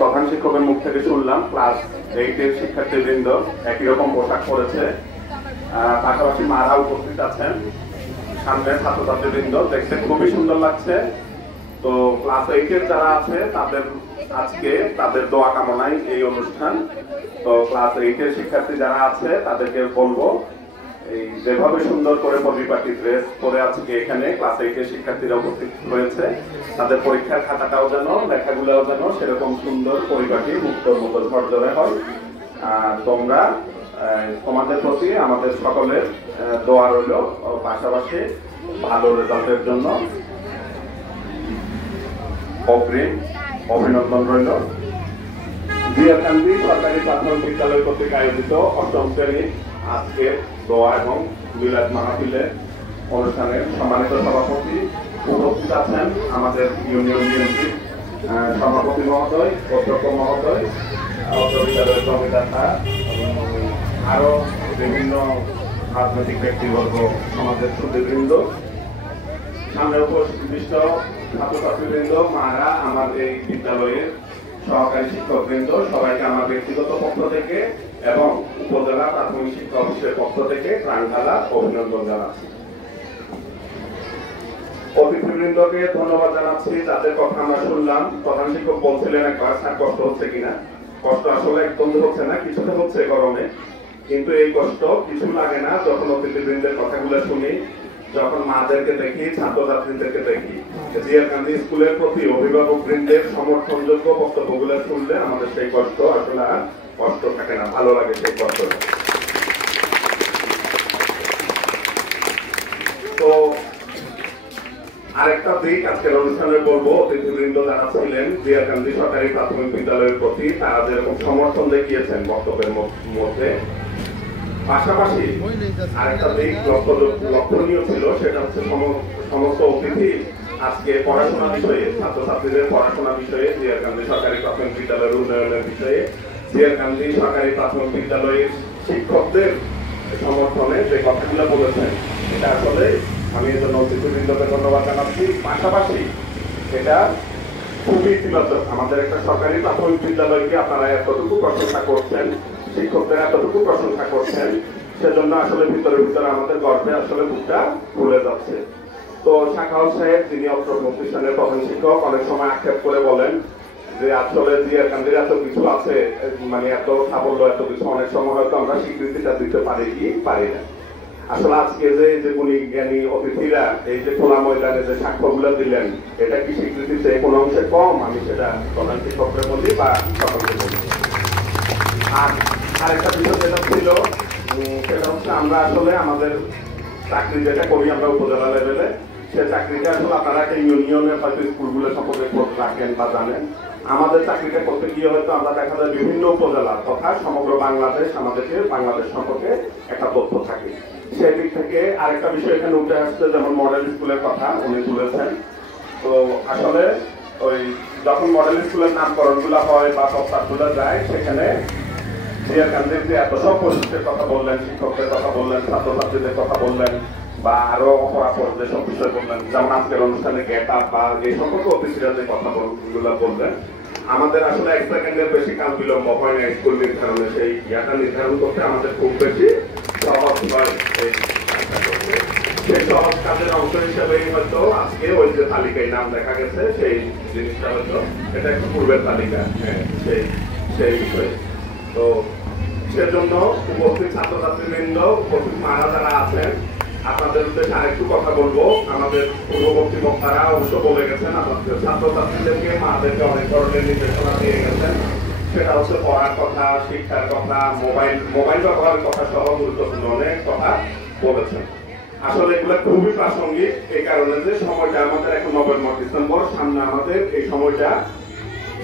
প্রধান শিক্ষকের মুখ থেকে শুনলাম ক্লাস 8-এর শিক্ষার্থীবৃন্দ একই রকম পোশাক পরেছে, পাশাপাশি মারা উপস্থিত আছেন, সামনে ছাত্রছাত্রীবৃন্দ দেখতে খুবই সুন্দর লাগছে। তো ক্লাস 8-এর যারা আছে তাদের আজকে তাদের দোয়া কামনায় এই অনুষ্ঠান। তো ক্লাস 8-এর শিক্ষার্থী যারা আছে তাদেরকে বলবো এই যেভাবে সুন্দর করে পরিপাটি ড্রেস পরে আজকে এখানে ক্লাস 8-এর শিক্ষার্থীরা উপস্থিত হয়েছে, তাদের পরীক্ষার খাতাটাও যেন লেখাগুলোও যেন সেরকম সুন্দর পরিপাটি মুক্ত মতো ঝরঝরে হয়। তোমরা তোমাদের প্রতি আমাদের সকলের দোয়া রইল, পাশাপাশি ভালো রেজাল্টের জন্য অগ্রিম অভিনন্দন রইল। জিয়াকান্দি সরকারি প্রাথমিক বিদ্যালয় কর্তৃক আয়োজিত অষ্টম শ্রেণী আজকে দোয়া এবং মিলাদ মাহফিলের অনুষ্ঠানের সম্মানিত সভাপতি উপস্থিত আছেন আমাদের ইউনিয়ন বিএনপির সভাপতি মহোদয়, অধ্যক্ষ মহোদয়, বিদ্যালয়ের জমিদাতা, আরো বিভিন্ন রাজনৈতিক ব্যক্তিবর্গ, সমাজের সুদীবৃন্দ, সামনে উপস্থিত ছাত্রছাত্রীবৃন্দ, মারা, আমার এই বিদ্যালয়ের সহকারী শিক্ষকবৃন্দ, সবাইকে আমার ব্যক্তিগত পক্ষ থেকে এবং উপজেলা প্রাথমিক শিক্ষা অফিসের পক্ষ থেকে প্রাণঢালা অভিনন্দন জানাচ্ছি। অতিথিবৃন্দকে ধন্যবাদ জানাচ্ছি, যাদের কথা আমরা শুনলাম। প্রধান শিক্ষক বলছিলেন একবার, স্যার কষ্ট হচ্ছে কিনা। কষ্ট আসলে একদম হচ্ছে না, কিছুটা হচ্ছে গরমে, কিন্তু এই কষ্ট কিছু লাগে না যখন অতিথিবৃন্দের কথাগুলো শুনি, যখন মাদেরকে দেখি, ছাত্রছাত্রীদেরকে দেখি। জিয়াকান্দি স্কুলের প্রতি অভিভাবক বৃন্দের সমর্থনযোগ্য বক্তব্যগুলো শুনলে আমাদের সেই কষ্ট আসলে আর কষ্ট থাকে না, ভালো লাগে সেই কষ্টটা। তো আরেকটা দিক আজকের অনুষ্ঠানে বলবো, অতিথিবৃন্দ যারা ছিলেন জিয়াকান্দি সরকারি প্রাথমিক বিদ্যালয়ের প্রতি তারা যেরকম সমর্থন দেখিয়েছেন বক্তব্যের মধ্যে, পাশাপাশি আরেকটা দিক লক্ষণীয় ছিল, সেটা হচ্ছে সমস্ত অতিথি আজকে পড়াশোনা বিষয়ে, ছাত্রছাত্রীদের পড়াশোনা বিষয়ে, জিয়াকান্দি সরকারি প্রাথমিক বিদ্যালয়ের উন্নয়নের বিষয়ে, জিয়াকান্দি সরকারি প্রাথমিক বিদ্যালয়ের শিক্ষকদের সমর্থনে যে কথাগুলো বলেছেন, এটা আসলে আমি এই জন্য অতিথিবৃন্দকে ধন্যবাদ জানাচ্ছি। পাশাপাশি এটা খুবই ইতিবাচক, আমাদের একটা সরকারি প্রাথমিক বিদ্যালয়কে আপনারা এতটুকু প্রশংসা করছেন, শিক্ষকদের এতটুকু প্রশংসা করছেন, সেজন্য আসলে ভিতরে ভিতরে আমাদের গর্বে আসলে বুকটা ফুলে যাচ্ছে। তো শাখাউল সাহেব, যিনি অত্র প্রতিষ্ঠানের প্রধান শিক্ষক, অনেক সময় আক্ষেপ করে বলেন যে আসলে জিয়াকান্দির এত কিছু আছে, মানে এত সাফল্য, এত কিছু, অনেক সময় হয়তো আমরা স্বীকৃতিটা দিতে পারি কি পারি না। আসলে আজকে যে গুণী জ্ঞানী অতিথিরা এই যে খোলা ময়দানে যে সাক্ষ্যগুলো দিলেন, এটা কি স্বীকৃতিতে কোনো অংশে কম? আমি সেটা প্রধান শিক্ষককে বলি বা সকলকে বলি। আর আরেকটা বিষয় যেটা ছিল, সেটা হচ্ছে আমরা আসলে আমাদের চাকরি যেটা করি আমরা উপজেলা লেভেলে, সে চাকরিটা আসলে আপনারা একটা ইউনিয়নের হয়তো স্কুলগুলো সম্পর্কে খোঁজ রাখেন বা জানেন। আমাদের চাকরিটা করতে গিয়ে হয়তো আমরা দেখা যায় বিভিন্ন উপজেলা তথা সমগ্র বাংলাদেশ, আমাদেরকে বাংলাদেশ সম্পর্কে একটা তথ্য থাকে। সেদিক থেকে আরেকটা বিষয় এখানে উঠে আসছে, যেমন মডেল স্কুলের কথা উনি তুলেছেন। তো আসলে ওই যখন মডেল স্কুলের নামকরণ গুলা হয় বা প্রস্তাবগুলো যায়, সেখানে জিয়াকান্দির যে এত সব বৈশিষ্ট্যের কথা বললেন, শিক্ষকদের কথা বললেন, ছাত্রছাত্রীদের কথা বললেন, বা আরো অপরাপর যেসব বিষয় বললেন, যেমন আজকের অনুষ্ঠানে গেট আপ বা এই সম্পর্কে অতিথিরা যে কথাগুলো বললেন, আমাদের আসলে 1 সেকেন্ডের বেশি কাল বিলম্ব হয় না স্কুল নির্ধারণে। সেই ইয়াটা নির্ধারণ করতে আমাদের খুব বেশি সহজ হয়। সেই সহজ কাজের অংশ হিসেবেই হয়তো আজকে ওই যে তালিকায় নাম দেখা গেছে, সেই জিনিসটা হয়তো এটা একটু পূর্বের তালিকা, সেই বিষয়ে। তো সেজন্য উপস্থিত ছাত্রছাত্রীবৃন্দ, উপস্থিত মারা যারা আছেন, আপনাদের উদ্দেশ্যে আরেকটু কথা বলবো। আমাদের পূর্ববর্তী বক্তারা অবশ্য বলে গেছেন, আমাদের ছাত্রছাত্রীদেরকে, মাদেরকে অনেক ধরনের নির্দেশনা দিয়ে গেছেন। সেটা হচ্ছে পড়ার কথা, শিক্ষার কথা, মোবাইল ব্যবহারের কথা সহ গুরুত্বপূর্ণ অনেক কথা বলেছেন। আসলে এগুলো খুবই প্রাসঙ্গিক, এই কারণে যে সময়টা আমাদের এখন নভেম্বর ডিসেম্বর, সামনে আমাদের এই সময়টা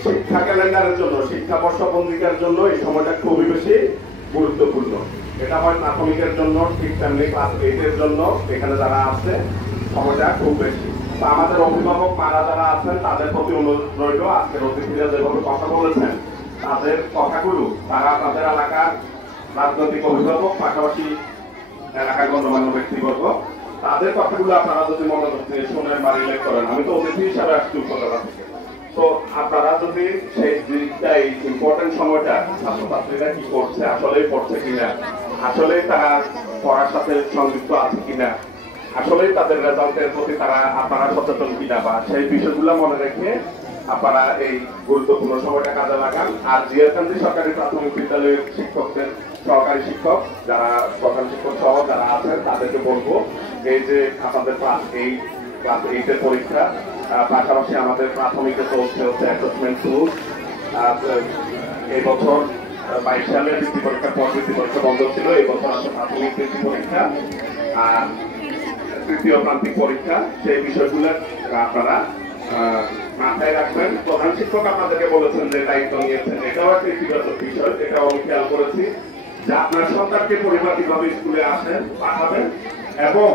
শিক্ষা ক্যালেন্ডারের জন্য, শিক্ষাবর্ষ পঞ্জিকার জন্য এই সময়টা খুবই বেশি গুরুত্বপূর্ণ। এটা হয় প্রাথমিকের জন্য, ঠিক তেমনি ক্লাস 8-এর জন্য এখানে যারা আছে সময়টা খুব বেশি। তো আমাদের অভিভাবক মারা যারা আছেন তাদের প্রতি অনুরোধ রইল, আজকের অতিথিরা যেভাবে কথা বলেছেন তাদের কথাগুলো তারা তাদের এলাকার রাজনৈতিক অভিভাবক, পাশাপাশি এলাকার গণ্যমান্য ব্যক্তিবর্গ, তাদের কথাগুলো আপনারা যদি মনোযোগ দিয়ে শুনেন বা রিলেট করেন। আমি তো অতিথি হিসাবে আসছি উপজেলা থেকে, তো আপনারা যদি সেই দিকটা এই ইম্পর্টেন্ট সময়টা ছাত্রছাত্রীরা কি করছে, আসলেই পড়ছে কিনা, আসলেই তারা পড়ার সাথে সংযুক্ত আছে কিনা, আসলেই তাদের রেজাল্টের প্রতি আপনারা সচেতন কিনা, বা সেই বিষয়গুলো মনে রেখে আপনারা এই গুরুত্বপূর্ণ সময়টা কাজে লাগান। আর জিয়ারকান্দি সরকারি প্রাথমিক বিদ্যালয়ের শিক্ষকদের, সহকারী শিক্ষক যারা, প্রধান শিক্ষক সহ যারা আছেন, তাদেরকে বলবো এই যে আপনাদের এই ক্লাস 8-এর পরীক্ষা, পাশাপাশি আমাদের প্রাথমিকে চলছে হচ্ছে অ্যাসেসমেন্ট টুল। এই বছর 22 সালে বৃত্তি পরীক্ষার পর বৃত্তি পরীক্ষা বন্ধ ছিল, এই বছর আছে প্রাথমিক বৃত্তি পরীক্ষা আর তৃতীয় প্রান্তিক পরীক্ষা। সেই বিষয়গুলো আপনারা মাথায় রাখবেন। প্রধান শিক্ষক আপনাদেরকে বলেছেন যে দায়িত্ব নিয়েছেন, এটাও একটা ইতিবাচক বিষয়, এটাও আমি খেয়াল করেছি যে আপনার সন্তানকে পরিপাটিভাবে স্কুলে আসেন, পাঠাবেন এবং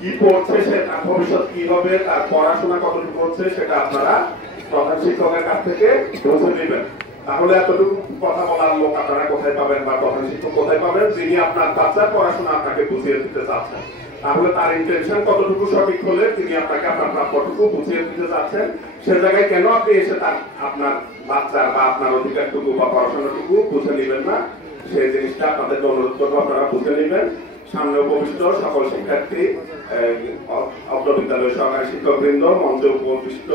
কি পড়ছে, সে তার ভবিষ্যৎ কি হবে, তার পড়াশোনা কতটুকু হচ্ছে সেটা আপনারা প্রধান শিক্ষকের কাছ থেকে বুঝে নেবেন। তাহলে এতটুকু কথা বলার লোক আপনারা কোথায় পাবেন, বা প্রধান শিক্ষক কোথায় পাবেন যিনি আপনার বাচ্চার পড়াশোনা আপনাকে বুঝিয়ে দিতে চাচ্ছেন। তাহলে তার ইন্টেনশন কতটুকু সঠিক হলে তিনি আপনাকে আপনার প্রাপ্যটুকু বুঝিয়ে দিতে চাচ্ছেন, সে জায়গায় কেন আপনি এসে আপনার বাচ্চার বা আপনার অধিকারটুকু বা পড়াশোনাটুকু বুঝে নেবেন না, সেই জিনিসটা আপনাদেরকে অনুরোধ করবো আপনারা বুঝে নেবেন। সামনে উপবিষ্ট সকল শিক্ষার্থী, অত্র বিদ্যালয়ের সহকারী শিক্ষকবৃন্দ, মঞ্চে উপবিষ্ট